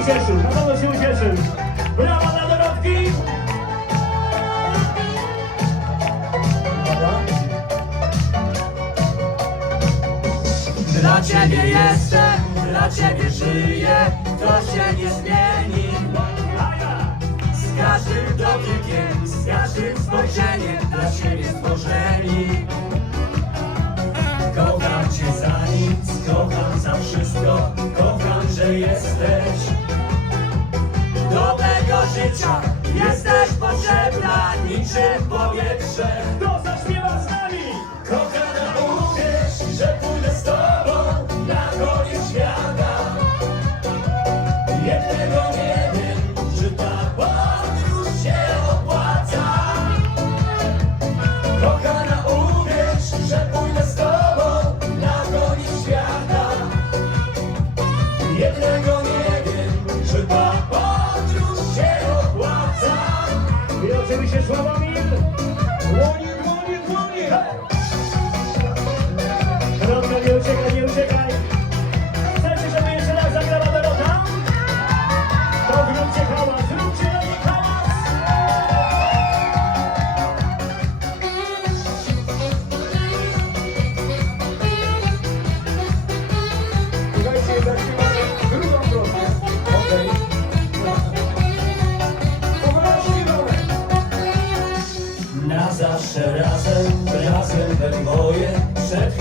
ucieszył, na pewno się ucieszył. Brawa dla Dorotki! Dla ciebie jestem, dla ciebie żyję, to się nie zmieni. Z każdym dotykiem, z każdym spojrzeniem dla siebie stworzeni. Kocham cię za nic, kocham za wszystko, kocham, że jesteś. Do tego życia jesteś potrzebna niczym powietrze. nasze razem, razem we dwoje. Przed